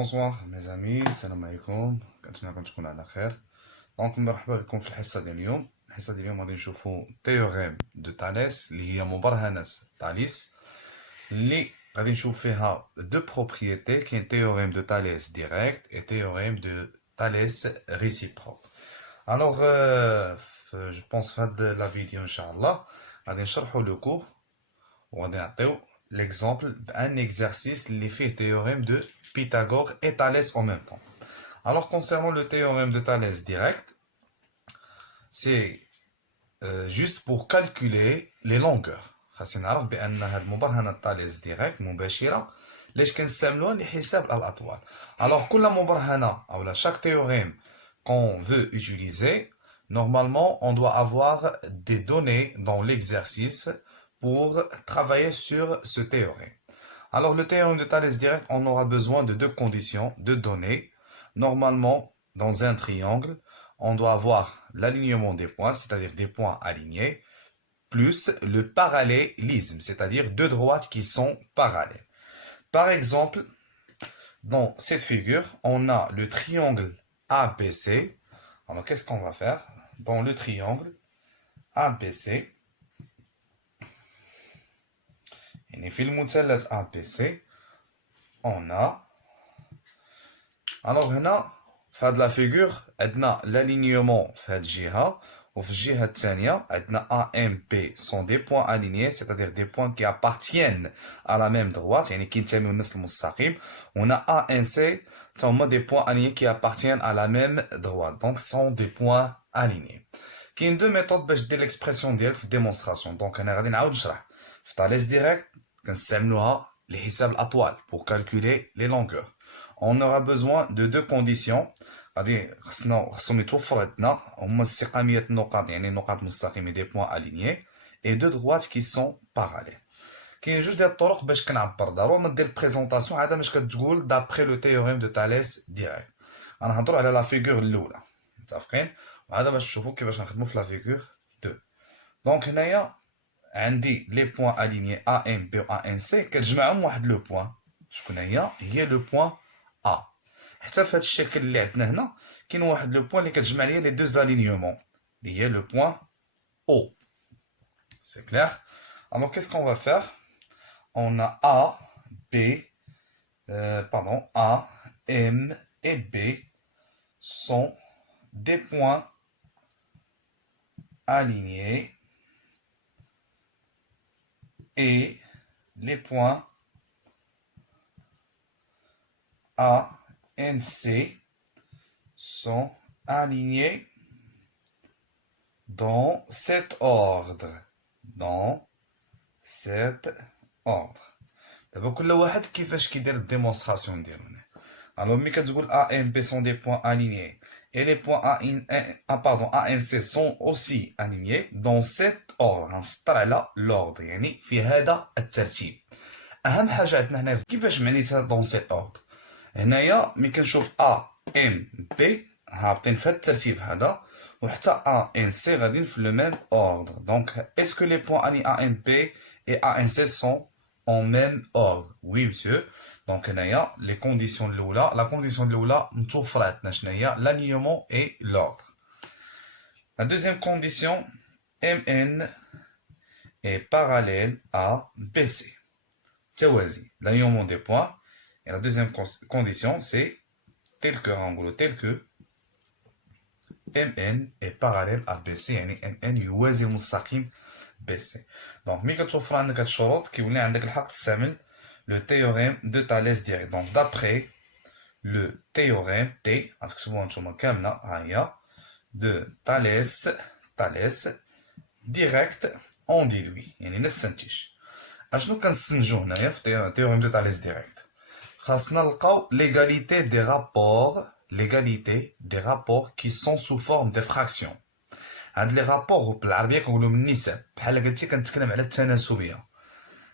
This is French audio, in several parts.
Bonsoir mes amis, salam alaikum, كنتمنى تكونوا على خير. دونك مرحبا بكم في الحصة ديال اليوم. الحصة ديال اليوم غادي نشوفوا تيوريم دو تاليس اللي هي مبرهنة تاليس اللي غادي نشوف فيها دو بروبريتي. كاين تيوريم دو تاليس ديريكت et تيوريم دو تاليس ريسيبروك. الوغ جو بونس في هاد لا فيديو ان شاء الله غادي نشرحوا لو كور وغادي نعطيو l'exemple d'un exercice qui fait le théorème de Pythagore et Thalès en même temps. Alors, concernant le théorème de Thalès direct, c'est juste pour calculer les longueurs. خاصنا نعرف بأن هاد المبرهنة تاليس ديريكت مباشرة ليش كنستعملوها لحساب الأطوال. Alors, كل مبرهنة أو chaque théorème qu'on veut utiliser, normalement, on doit avoir des données dans l'exercice pour travailler sur ce théorème. Alors, le théorème de Thalès direct, on aura besoin de deux conditions, de données. Normalement, dans un triangle, on doit avoir l'alignement des points, c'est-à-dire des points alignés, plus le parallélisme, c'est-à-dire deux droites qui sont parallèles. Par exemple, dans cette figure, on a le triangle ABC. Alors, qu'est-ce qu'on va faire? Dans le triangle ABC, يعني في المثلث ABC on a alors هنا في هاد لا فيغور عندنا l'alignement في هاد الجهة وفي الجهة الثانية عندنا AMP sont des points alignés c'est-à-dire des points qui appartiennent à la même droite يعني كينتميو لنفس المستقيم. on a ANC هما des points alignés qui appartiennent à la même droite donc sont des points alignés. كاين deux méthodes باش دير l'expression ديالك في الديمونستراسيون. دونك انا غادي نعاود نشرح. في تاليس ديريكت كنستعملوها لحساب الأطوال pour calculer les longueurs. On aura besoin de deux conditions. غادي خصهم يتوفر عندنا هما استقامية النقاط يعني نقاط مستقيمة des points alignés et deux droites qui sont parallèles. كاين جوج ديال الطرق باش كنعبر ضروري ما دير البريزونطاسيون عاد باش كتقول d'après le théorème de Thalès direct. غنهضروا على لا فيغور الأولى متفقين وعاد باش نشوفوا كيفاش نخدموا في لا فيغور 2. دونك هنايا عندي لي بوين alignés AM B و ANC كتجمعهم واحد لو بوين. شكون هي لو بوين A. حتى في هاد الشكل اللي عندنا هنا كاين واحد لو بوين اللي كتجمع ليا لي دو زالينيومون اللي هي لو بوين O. C'est clair? Alors qu'est-ce qu'on va faire? On a A, B, A, M et B sont des points alignés et les points A, N, C sont alignés dans cet ordre. Dans cet ordre. دابا كل واحد كيفاش كيدير الديمونستراسيون ديالو هنا. Alors ملي كتقول A, M, B sont des points alignés et les points A, N, C sont aussi alignés dans cet ordre. غنسطر على l'ordre يعني في هذا الترتيب. أهم حاجة عندنا هنا كيفاش معنيتها dans cet ordre. هنايا ملي كنشوف A, M, B هابطين في هذا الترتيب هذا وحتى A, N, C غاديين في le même ordre. Donc est-ce que les points alignés A, M, B et A, N, C sont en même ordre? Oui monsieur. Donc هنايا les conditions الأولى la condition الأولى متوفرة عندنا شنو هي l'alignement et l'ordre. La deuxième condition MN est parallèle à BC. توازي l'alignement des points. Et la deuxième condition c'est tel que MN est parallèle à BC يعني MN يوازي مستقيم BC. Donc ملي كتوفر عندك هاد الشروط كيولي عندك الحق تستعمل le théorème de Thalès direct. Donc d'après le théorème T غتكتبوها نتوما كاملة ها هي de Thalès direct on dilue يعني نستنتج. اشنو كنستنتجو هنايا في théorème de Thalès direct؟ خاصنا نلقاو l'égalité des rapports qui sont sous forme de fractions. هاد لي رابور بالعربيه كنقولوا من النسب بحال قلتي كنتكلم على التناسبيه.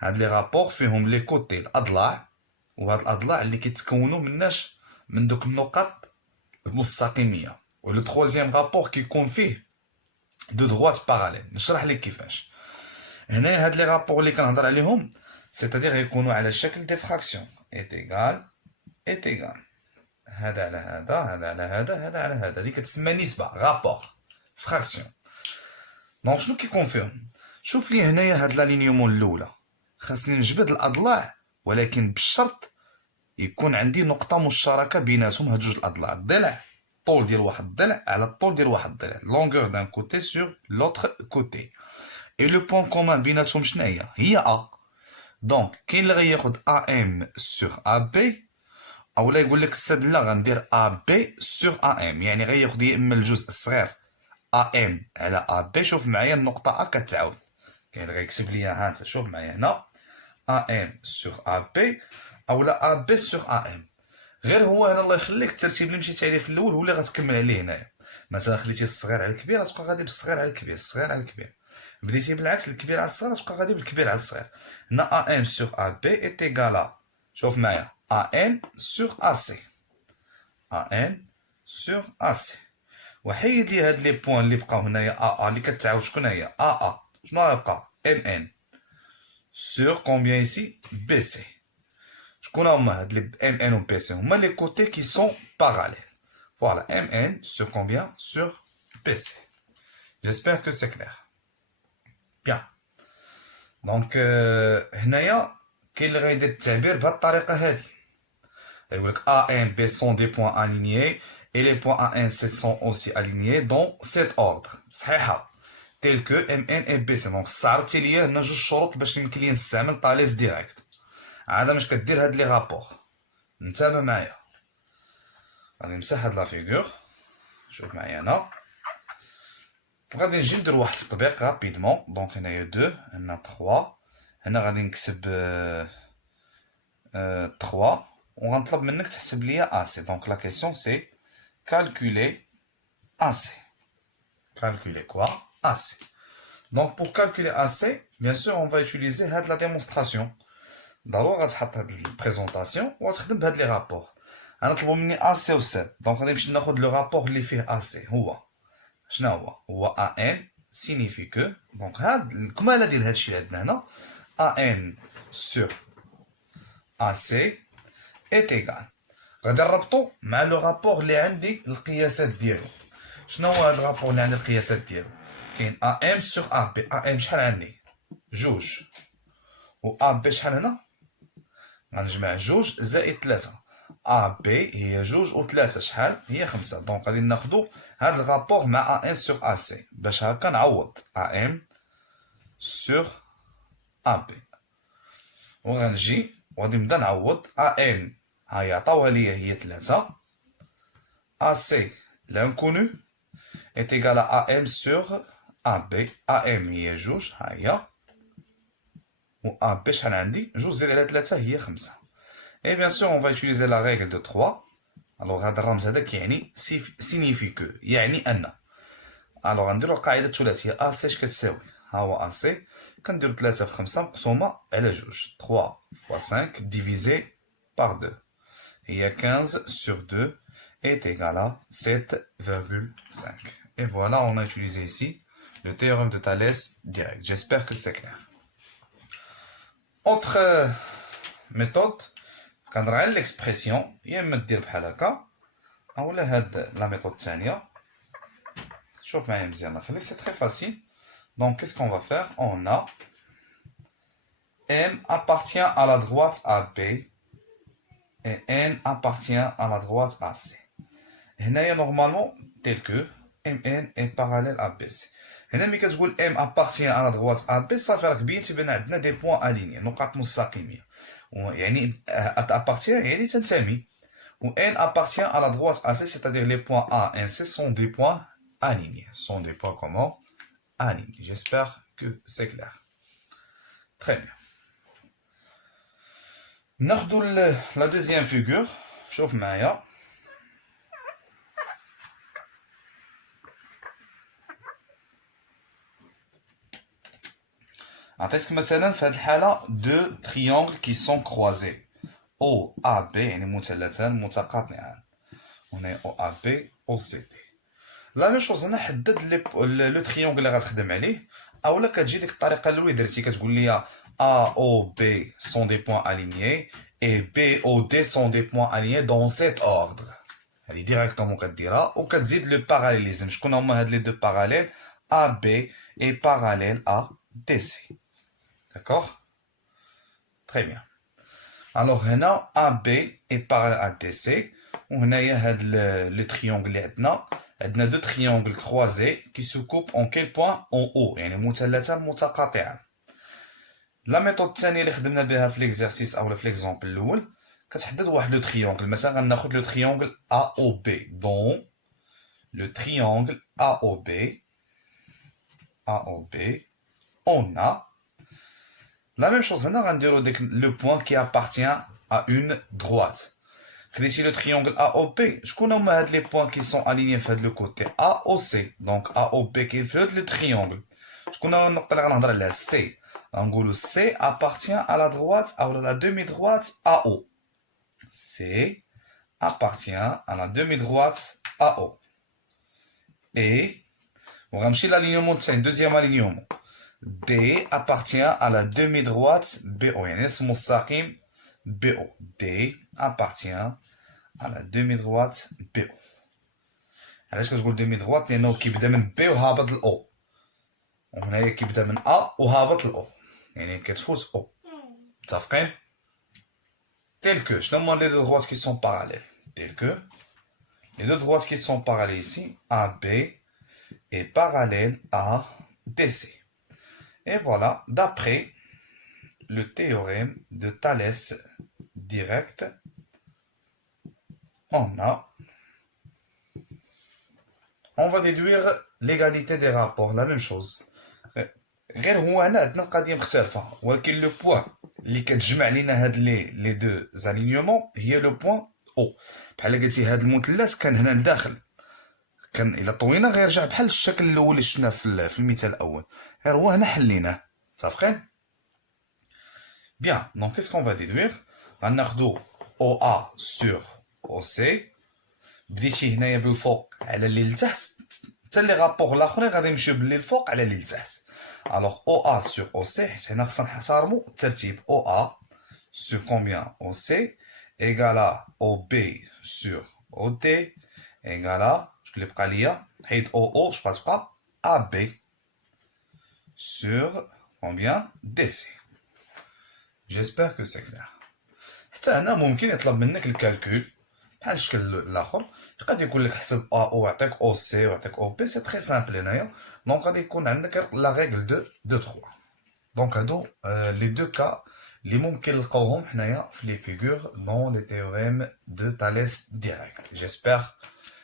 هاد لي رابور فيهم لي كوتي الاضلاع وهاد الاضلاع اللي كيتكونوا من دوك النقط المستقيميه. ولو ترويزيام رابور كيكون فيه دو دروات باراليل. نشرح لك كيفاش. هنا هاد لي رابور اللي كنهضر عليهم c'est-à-dire يكونوا على شكل دي فراكسيون est égal هذا على هذا، هذا على هذا، هذا على هذا. هذه كتسمى نسبة، رابور، فراكسيون. دونك شنو كيكونفيرم؟ شوف لي هنايا هاد لالينيومون الاولى، خاصني نجبد الاضلاع، ولكن بالشرط يكون عندي نقطة مشتركة بيناتهم هاد جوج الاضلاع. الضلع، الطول ديال واحد الضلع على الطول ديال واحد الضلع، لونغور دان كوتي سور لوتر كوتي. اي لو بوين كومان بيناتهم شنو هي ا. دونك كاين اللي غياخد ا ام سور ا بي، اولا يقول لك السدله غندير ا بي سور ا ام، يعني غياخد يا اما الجزء الصغير ا ام على ا بي. شوف معايا النقطه ا كتعاود، كاين اللي غيكتب ليا ها انت، شوف معايا هنا ا ام سور ا بي اولا ا بي سور ا ام. غير هو هنا الله يخليك الترتيب اللي مشيتي عليه في الاول هو اللي غتكمل عليه هنايا. مثلا خليتي الصغير على الكبير غتبقى غادي بالصغير على الكبير، الصغير على الكبير. بديتي بالعكس، الكبير على الصغير غتبقى غادي بالكبير على الصغير. هنا ا ام سور ا بي ايت ايكالا، شوف معايا ا ان سور ا سي، ا ان سور ا سي. وحيد لي هاد لي بوين اللي بقاو هنايا ا اللي كتعاود. شكون هي ا شنو غيبقى؟ ام ان سور كومبيان ايسي بي سي. شكون هما هاد لي ام ان و بي سي؟ هما لي كوتي كي سون باراليل. فوالا ام ان سور كومبيان سور بي سي. جيسبر كو سي كلير. بيان. دونك هنايا كاين اللي غيدير التعبير بهاد الطريقه هادي، يقول لك A, M, B sont des points alignés et les points A, N, C sont aussi alignés dans cet ordre. صحيحة. tel que M, N et B C. دونك استعرضتي ليا هنا جوج شروط باش يمكن لي نستعمل طاليس ديريكت. عاد باش كدير هاد لي رابور. انتبه معايا. غادي نمسح هاد لا فيغور. شوف معايا هنا. غادي نجي ندير واحد التطبيق رابيدمون. دونك هنايا 2 هنا 3. هنا غادي نكتب 3. وغنطلب منك تحسب ليا AC. Donc la question c'est calculer AC. Calculer quoi? AC. Donc pour calculer AC, bien sûr on va utiliser la démonstration. D'abord غتحط هاد البريزونطاسيون وغتخدم بهاد لي رابور. غنطلبوا مني AC و C. دونك غادي نمشي ناخذ لو رابور اللي فيه AC. هو شنو هو AN signifie que donc هاد الكماله ديال هادشي اللي عندنا هنا AN sur AC est égal. غادي نربطو مع لو رابور اللي عندي القياسات ديالو. شنو هو هاد الرابور اللي عندي القياسات ديالو؟ كاين ا ام سور ا بي. ا ام شحال عندي؟ جوج. و ا بي شحال هنا؟ غنجمع جوج زائد 3. ا بي هي جوج و 3 شحال؟ هي 5. دونك غادي ناخدو هاد الرابور مع ا ان سور ا سي باش هكا نعوض ا ام سور ا بي. وغنجي وغادي نبدا نعوض ا ان هاي عطاوها ليا هي 3. AC l'inconnu est égal à AM sur AB. AM هي جوج ها هي، و AB شحال عندي؟ جوج زائد على 3 هي 5. Et bien sûr on va utiliser la règle de 3. alors هذا الرمز هذا كيعني signifie que، يعني أن. alors غنديرو القاعدة الثلاثية AC اش كتساوي؟ ها هو AC كنديرو 3 في 5 مقسومة على جوج. 3 fois 5 divisé par 2 هي 15 sur 2 est égal à 7,5. Et voilà, on a utilisé ici le théorème de Thalès direct. J'espère que c'est clair. Autre méthode, quand on a l'expression, il y a une dire بحال هكا اولا هاد la méthode الثانية. شوف معايا مزيان خلي، c'est très facile. Donc qu'est-ce qu'on va faire? On a M appartient à la droite AB et N appartient à la droite AC. هنايا normalement tel que MN est parallèle à BC. هنا ملي كتقول M appartient à la droite AB صافي راك بين تيبان عندنا دي بوين alignés، نقاط مستقيمية. يعني appartient يعني تنتمي. و N appartient à la droite AC, c'est-à-dire les points A et C sont des points alignés. Sont des points comment? Alignés. J'espère que c'est clair. Très bien. ناخدو la deuxième figure. شوف معايا. عطيتك مثلا في هذه الحالة دو تريونغل كي سون كروازي او ا بي يعني مثلثان متقاطعان. هنا او ا بي او سي دي. لا ميم شوز هنا حدد لو تريونغل اللي غتخدم عليه، اولا كتجي ديك الطريقة اللي درتي كتقول لي ا او بي سون دي بوين الينيي et B O D sont des points alignés dans cet ordre. هذه ديريكتومون كديرها وكتزيد لو باراليليزم. شكون هما هاد لي دو باراليل؟ ا بي اي باراليل ا دي سي. داكوغ تري بيان. الوغ هنا ا بي اي باراليل ا دي سي، وهنايا هاد لو تريونغل اللي عندنا دو تريونغل كروازي كي سو كوب اون كيل بوين اون او، يعني مثلثان متقاطعان. لا ميثود الثانيه اللي خدمنا بها في ليكزارسيس اولا في ليكزومبل الاول، كتحدد واحد لو تريونغل. مثلا غناخد لو تريونغل ا او بي، دون لو تريونغل ا او بي on a la même chose. هنا غنديرو ديك لو بوين كي appartient à une droite. خديتي لو تريونغل ا او بي، شكون هما هاد لي بوين كي سون الينيي في هاد لو كوتي؟ ا او سي. دونك ا او بي كاين في هاد لو تريونغل. شكون هو النقطه اللي غنهضر عليها؟ سي. غنقولو سي appartient à la droite ou à la demi-droite AO. C appartient à la demi-droite AO. Et وغنمشي l'alignement الثاني، deuxième alignement. D appartient à la demi-droite BO، يعني اسمه مستقيم BO. D appartient à la demi-droite BO. علاش كتقول demi-droite؟ لأنه كيبدا من B وهابط ل O، وهنايا كيبدا من A وهابط ل O، يعني كتفوت O. متفقين؟ Tel que, شنو هما les deux droites qui sont parallèles? Tel que les deux droites qui sont parallèles ici, AB est parallèle à DC. Et voilà, d'après le théorème de Thalès direct, on va déduire l'égalité des rapports. La même chose. غير هو هنا عندنا القضيه مختلفه، ولكن لو بوين اللي كتجمع لينا هاد لي دو زالينيومون هي لو بوين او. بحال قلتي هاد المثلث كان هنا لداخل، كان الا طوينا غيرجع بحال الشكل الاول اللي شفنا في المثال الاول، غير هو هنا حليناه. متفقين؟ بيان. دونك كيسكون فا ديدوير؟ غناخدو او ا سور او سي. بديتي هنايا بالفوق على اللي لتحت، حتى لي رابور الاخرين غادي يمشيو باللي الفوق على اللي لتحت. Alors OA sur OC, حنا خصنا نحترمو الترتيب. OA sur combien OC égale à OB sur OD égale à، شكون اللي بقى ليا؟ حيد OO جو تبقى AB sur combien DC. J'espère que c'est clair. حتى هنا ممكن يطلب منك الكالكول بحال الشكل الاخر، يقدر يقول لك حسب ا او يعطيك او سي ويعطيك او بي. سي تري سامبل هنايا. دونك غادي يكون عندك لا ريغل دو 3. دونك هادو لي دو كا اللي ممكن نلقاوهم حنايا في لي فيغور دون لي تيوريم دو تاليس ديريكت. جيسبر